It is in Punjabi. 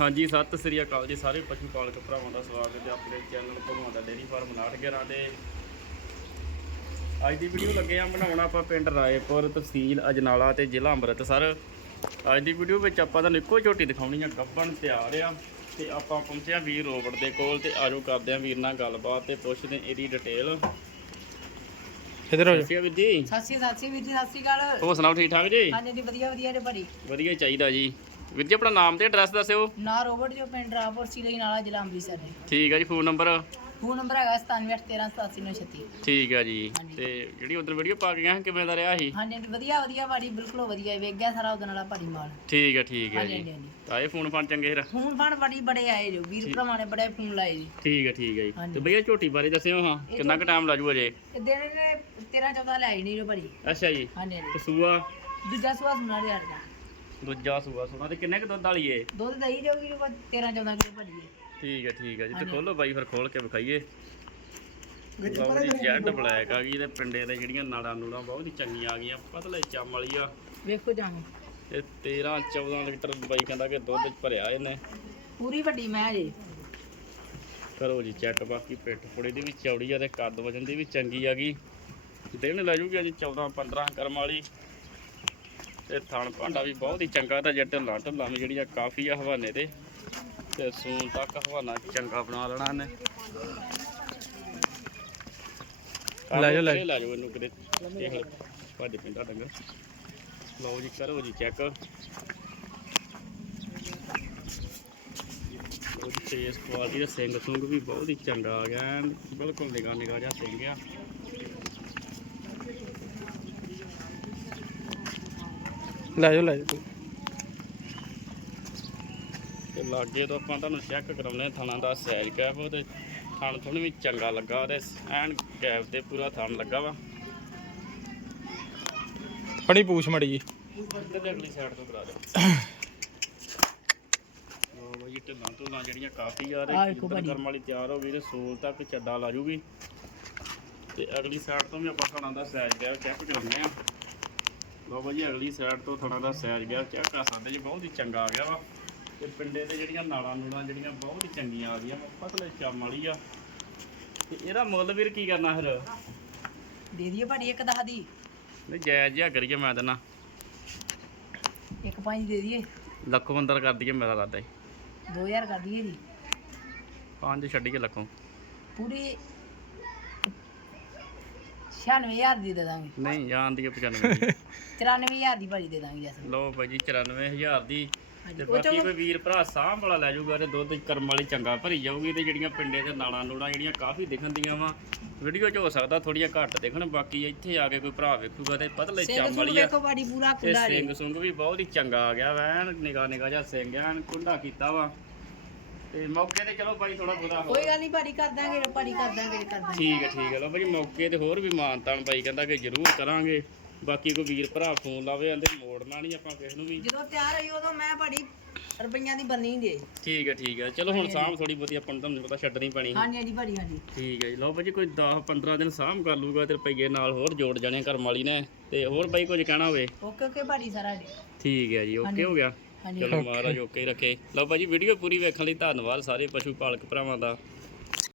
ਹਾਂਜੀ ਸਤਿ ਸ੍ਰੀ ਅਕਾਲ ਜੀ ਸਾਰੇ ਪਸ਼ੂ ਪਾਲਕ ਭਰਾਵਾਂ ਦਾ ਸਵਾਗਤ ਹੈ ਆਪਣੇ ਚੈਨਲ ਭਗਵਾਨ ਦਾ ਡੇਰੀ ਫਾਰਮ 911 ਦੇ। ਅੱਜ ਦੀ ਵੀਡੀਓ ਲੱਗੇ ਆ ਬਣਾਉਣਾ ਆਪਾਂ ਪਿੰਡ ਰਾਏਪੁਰ ਤਹਿਸੀਲ ਅਜਨਾਲਾ ਤੇ ਜ਼ਿਲ੍ਹਾ ਅੰਮ੍ਰਿਤਸਰ। ਅੱਜ ਦੀ ਵੀਡੀਓ ਵਿੱਚ ਆਪਾਂ ਤੁਹਾਨੂੰ ਇੱਕੋ ਝੋਟੀ ਦਿਖਾਉਣੀ ਆ ਗੱਬਣ ਤਿਆਰ ਆ। ਤੇ ਆਪਾਂ ਪਹੁੰਚੇ ਆ ਵੀਰ ਰੋਬਟ ਦੇ ਕੋਲ ਤੇ ਆਜੋ ਕਰਦੇ ਆ ਵੀਰ ਨਾਲ ਗੱਲਬਾਤ ਤੇ ਪੁੱਛਦੇ ਇਹਦੀ ਡਿਟੇਲ ਇਧਰ ਹੋ ਜਾ ਵੀਰ ਸਤਿ ਸ਼੍ਰੀ ਸ਼੍ਰੀ ਵੀਰ ਜੀ ਸਤਿ ਸ਼੍ਰੀ ਅਕਾਲ। ਹੋਰ ਸੁਣਾਓ ਠੀਕ ਠਾਕ ਜੀ? ਹਾਂਜੀ ਜੀ ਵਧੀਆ ਵਧੀਆ ਜੀ ਬੜੀ ਵਧੀਆ ਚਾਹੀਦਾ ਜੀ। ਵੀਰ ਜੀ ਆਪਣਾ ਨਾਮ ਤੇ ਐਡਰੈਸ ਦੱਸਿਓ। ਨਾ ਰੋਬਟ ਜੋ ਪਿੰਡ ਰਾਪੁਰ ਸਿਲੇ ਨਾਲਾ ਜ਼ਿਲ੍ਹਾ ਅੰਮ੍ਰਿਤਸਰ ਹੈ ਠੀਕ ਹੈ ਜੀ ਫੋਨ ਨੰਬਰ ਫੋਨ ਨੰਬਰ ਹੈਗਾ 9781137936 ਠੀਕ ਹੈ ਜੀ ਹਾਂਜੀ। ਤੇ ਜਿਹੜੀ ਉਧਰ ਵੀਡੀਓ ਪਾ ਕੇ ਗਿਆ ਕਿਵੇਂ ਦਾ ਰਿਹਾ ਸੀ? ਹਾਂਜੀ ਹਾਂਜੀ ਵਧੀਆ ਵਧੀਆ ਬਾੜੀ ਬਿਲਕੁਲ ਵਧੀਆ ਵੇਖ ਗਿਆ ਸਾਰਾ ਉਹਦੇ ਨਾਲ ਭਾਰੀ ਮਾਲ। ਠੀਕ ਹੈ ਠੀਕ ਹੈ ਹਾਂਜੀ ਜੀ। ਹਾਂਜੀ ਹਾਂਜੀ ਤਾਂ ਇਹ ਫੋਨ ਫਾਨ ਚੰਗੇ ਫਿਰ? ਫੋਨ ਫਾਨ ਬੜੀ ਬੜੇ ਆਏ ਜੋ ਵੀਰ ਭਰਾਵਾਂ ਨੇ ਬੜੇ ਫੋਨ ਲਾਏ ਜੀ। ਠੀਕ ਹੈ ਠੀਕ ਹੈ ਜੀ। ਹਾਂਜੀ। ਤੇ ਭਈਆ ਝੋਟੀ ਬਾਰੇ ਦੱਸਿਓ ਹਾਂ ਇਹ ਕਿੰਨਾ ਕੁ ਟਾਈਮ ਲੱਗੂ ਅਜੇ? ਤੇ ਦਿਨ ਨੇ 13 14 ਲੈ ਹੀ ਨਹੀਂ ਜੋ ਬੜੀ ਅੱਛਾ ਜੀ। ਹਾਂਜੀ ਤੇ ਹਾਂਜੀ ਸੂਆ? ਦੂਜਾ ਸੁਆ ਸੁਣਾ ਰਿਆ ਦਾ। ਦੂਜਾ ਸੂਆ ਸੋਨਾ ਤੇ ਕਿੰਨੇ ਕੁ ਦੁੱਧ ਵਾਲੀ ਏ? ਦੁੱਧ ਦਹੀਂ ਜੋਗੀ ਜੋ 13 14 ਕਿਲੋ ਭਰੀ ਹੈ ਠੀਕ ਹੈ ਠੀਕ ਹੈ ਜੀ ਤੇ। ਖੋਲੋ ਬਾਈ ਫਿਰ ਖੋਲ ਕੇ ਵਿਖਾਈਏ। ਜੈਡ ਬਲੈਕ ਆ ਗਈ ਤੇ ਪਿੰਡੇ ਦੇ ਜਿਹੜੀਆਂ ਨਾੜਾਂ ਨੂੜਾਂ ਬਹੁਤ ਹੀ ਚੰਗੀਆਂ ਆ ਗਈਆਂ ਪਤਲੇ ਚਮ ਵਾਲੀ ਆ ਵੇਖੋ ਜਾਵੇਂ ਤੇ 13 14 ਲੀਟਰ ਬਾਈ ਕਹਿੰਦਾ ਕਿ ਦੁੱਧ ਚ ਭਰਿਆ ਇਹਨੇ। ਪੂਰੀ ਵੱਡੀ ਮੈਂ ਜੀ ਕਰੋ ਜੀ ਚੈੱਕ ਬਾਕੀ ਪਿੱਠ ਪੁੜੇ ਦੀ ਵੀ ਚੌੜੀ ਆ ਤੇ ਕੱਦ ਵਜਨ ਦੀ ਵੀ ਚੰਗੀ ਆ ਗਈ। ਦਿਨ ਲੈ ਜੂਗੀ ਜੀ 14 15 ਕਰਮ ਵਾਲੀ। ਤੇ ਥਣ ਭਾਂਡਾ ਵੀ ਬਹੁਤ ਹੀ ਚੰਗਾ ਤਾਂ ਜੱਟ ਢੱਲਾ ਢੱਲਾ ਵੀ ਜਿਹੜੀਆਂ ਕਾਫੀ ਆ ਹਵਾਨੇ ਤੇ ਤੇ ਸੂਨ ਤੱਕ ਹਵਾਨਾ ਚੰਗਾ ਬਣਾ ਲੈਣਾ ਨੇ ਲੈ ਜਾਓ, ਲੈ ਲੈ ਜਾਓ ਇਹਨੂੰ ਕਿਤੇ। ਇਹ ਭੱਜ ਪਿੰਡਾ ਡੰਗਰ। ਲਓ ਜੀ ਕਰੋ ਜੀ ਚੈੱਕ। ਉਹਦੀ ਫੇਸ ਕੁਆਲਿਟੀ ਦਾ ਸੁੰਗ ਵੀ ਬਹੁਤ ਹੀ ਚੰਗਾ ਆ ਗਿਆ। ਬਿਲਕੁਲ ਨਿਗਾ ਨਿਗਾ ਜਿਹਾ ਸਿੰਘ ਆ। ਲੈ ਜਾ ਲੈ ਜਾ ਤੂੰ ਤੇ ਲਾਗੇ ਤੋਂ ਆਪਾਂ ਤੁਹਾਨੂੰ ਚੈੱਕ ਕਰਾਉਨੇ ਥਣਾ ਦਾ ਸਾਈਜ਼ ਕੈਪ ਤੇ ਥਣ ਥਣ ਵੀ ਚੰਗਾ ਲੱਗਾ ਤੇ ਐਨ ਕੈਪ ਤੇ ਪੂਰਾ ਥਣ ਲੱਗਾ ਵਾ। ਫੜੀ ਪੂਛ ਮੜੀ ਜੀ। ਤੇ ਅਗਲੀ ਸਾਈਡ ਤੋਂ ਕਰਾ ਦੇ ਉਹ ਬਈ ਢਿੱਲਾਂ ਢੁੱਲਾਂ ਜਿਹੜੀਆਂ ਕਾਫੀ ਆ ਰਹੇ। ਕਰਮ ਵਾਲੀ ਤਿਆਰ ਹੋ ਗਈ ਤੇ ਸੂਲ ਤੱਕ ਚੱਡਾ ਲਾ ਜੂਗੀ। ਤੇ ਅਗਲੀ ਸਾਈਡ ਤੋਂ ਵੀ ਆਪਾਂ ਥਣਾ ਦਾ ਸਾਈਜ਼ ਗਿਆ ਚੈੱਕ ਕਰਾਉਂਦੇ ਆ ਲਓ ਭਾਜੀ ਅਗਲੀ ਸਾਈਡ ਤੋਂ ਥਣਾ ਦਾ ਸਾਈਜ਼ ਗਿਆ ਕਰ ਸਕਦੇ ਜੀ ਬਹੁਤ ਹੀ ਚੰਗਾ ਆ ਗਿਆ ਵਾ। ਤੇ ਪਿੰਡੇ ਤੇ ਜਿਹੜੀਆਂ ਨਾਲਾਂ ਨੂੜਾਂ ਜਿਹੜੀਆਂ ਬਹੁਤ ਹੀ ਚੰਗੀਆਂ ਆ ਗਈਆਂ ਪਤਲੇ ਚਮ ਵਾਲੀ ਆ। ਤੇ ਇਹਦਾ ਮੁੱਲ ਵੀਰ ਕੀ ਕਰਨਾ ਫਿਰ? ਦੇ ਦਈਏ ਭਾੜੀ ਇੱਕ ਦਸ ਦੀ। ਨਹੀਂ ਜਾਇਜ਼ ਜਿਹਾ ਕਰੀਏ ਮੈਂ ਦੇਣਾ ਇੱਕ ਪੰਜ ਦੇ ਦਈਏ। ਲੱਖੋਂ ਅੰਦਰ ਕਰ ਦਈਏ ਮੇਰਾ ਰਾਦਾ 2000 ਕਰ ਦਈਏ ਜੀ ਪੰਜ ਛੱਡੀਏ ਲੱਖੋਂ। ਪੂਰੀ 96000 ਦੀ ਦੇ ਦਾਂਗੇ। ਨਹੀਂ ਜਾਣ ਦੀ 95 ਦੀ। 94000 ਦੀ ਭਾਜੀ ਦੇ ਦਾਂਗੇ ਜੈਸੇ ਲਓ ਭਾਈ ਜੀ 94000 ਦੀ। ਤੇ ਬਾਕੀ ਕੋਈ ਵੀਰ ਭਰਾ ਸਾਂਭ ਵਾਲਾ ਲੈ ਜਾਊਗਾ ਤੇ ਦੁੱਧ ਕਰਮ ਵਾਲੀ ਚੰਗਾ ਭਰੀ ਜਾਊਗੀ ਤੇ ਜਿਹੜੀਆਂ ਪਿੰਡੇ ਤੇ ਨਾਲਾਂ ਨੂੜਾਂ ਜਿਹੜੀਆਂ ਕਾਫੀ ਦਿਖਣਦੀਆਂ ਵਾ। ਵੀਡੀਓ 'ਚ ਹੋ ਸਕਦਾ ਥੋੜੀਆਂ ਘੱਟ ਦਿਖਣ ਬਾਕੀ ਇੱਥੇ ਆ ਕੇ ਕੋਈ ਭਰਾ ਵੇਖੂਗਾ ਤੇ ਪਤਲੇ ਚੰਮ ਵਾਲੀ ਆ। ਤੇ ਸਿੰਘ ਸੁੰਗ ਵੀ ਬਹੁਤ ਹੀ ਚੰਗਾ ਆ ਗਿਆ ਵੈਨ ਨਿਗਾ ਨਿਗਾ ਜਿਹਾ ਸਿੰਘ ਐਨ ਕੁੰਡਾ ਕੀਤਾ ਵਾ। ਤੇ ਮੌਕੇ ਤੇ ਚਲੋ ਭਾਈ ਥੋੜਾ ਬੁਰਾ ਹੋ ਕੋਈ ਗੱਲ ਨਹੀਂ ਭਾਜੀ ਕਰ ਦਾਂਗੇ ਭਾਜੀ ਕਰ ਦਾਂਗੇ ਕਰ ਦਾਂਗੇ। ਠੀਕ ਹੈ ਠੀਕ ਹੈ। ਲਓ ਭਾਈ ਮੌਕੇ ਤੇ ਹੋਰ ਵੀ ਮਾਨਤਾਨ ਬਾਈ ਕਹਿੰਦਾ ਕਿ ਜ਼ਰੂਰ ਕਰਾਂਗੇ। ਬਾਕੀ ਕੋਈ ਵੀਰ ਭਰਾ ਫੋਨ ਲਾਵੇ ਆਂਦੇ ਮੋੜਨਾ ਨਹੀਂ ਆਪਾਂ ਕਿਸੇ ਨੂੰ ਵੀ। ਜਦੋਂ ਤਿਆਰ ਹੋਈ ਉਦੋਂ ਮੈਂ ਭਾਜੀ ਰੁਪਈਆਂ ਦੀ ਬੰਨੀ ਦੇ। ਠੀਕ ਹੈ ਠੀਕ ਹੈ। ਚਲੋ ਹੁਣ ਸਾਂਭ ਥੋੜੀ ਬਹੁਤੀ ਆਪਾਂ ਨੂੰ ਤੁਹਾਨੂੰ ਪਤਾ ਛੱਡਣੀ ਪੈਣੀ। ਹਾਂਜੀ ਹਾਂਜੀ ਭਾਜੀ ਹਾਂਜੀ। ਠੀਕ ਹੈ ਜੀ। ਲਓ ਭਾਜੀ ਕੋਈ 10 15 ਦਿਨ ਸਾਂਭ ਕਰ ਲੂਗਾ ਤੇ ਰੁਪਈਏ ਨਾਲ ਹੋਰ ਜੋੜ ਜਾਣੇ ਘਰ ਵਾਲੀ ਨੇ। ਤੇ ਹੋਰ ਬਾਈ ਕੁਝ ਕਹਿਣਾ ਹੋਵੇ? ਓਕੇ ਓਕੇ ਭਾਜੀ ਸਾਰਾ। ਠੀਕ ਹੈ ਜੀ। ਓਕੇ ਹੋ ਗਿਆ। ਹਾਂਜੀ। ਚਲੋ ਮਹਾਰਾਜ ਓਕੇ ਰੱਖੇ। ਲਓ ਭਾਜੀ ਵੀਡੀਓ ਪੂਰੀ ਵੇਖਣ ਲਈ ਧੰਨਵਾਦ ਸਾਰੇ ਪਸ਼ੂ ਪਾਲਕ ਭਰਾਵਾਂ ਦਾ।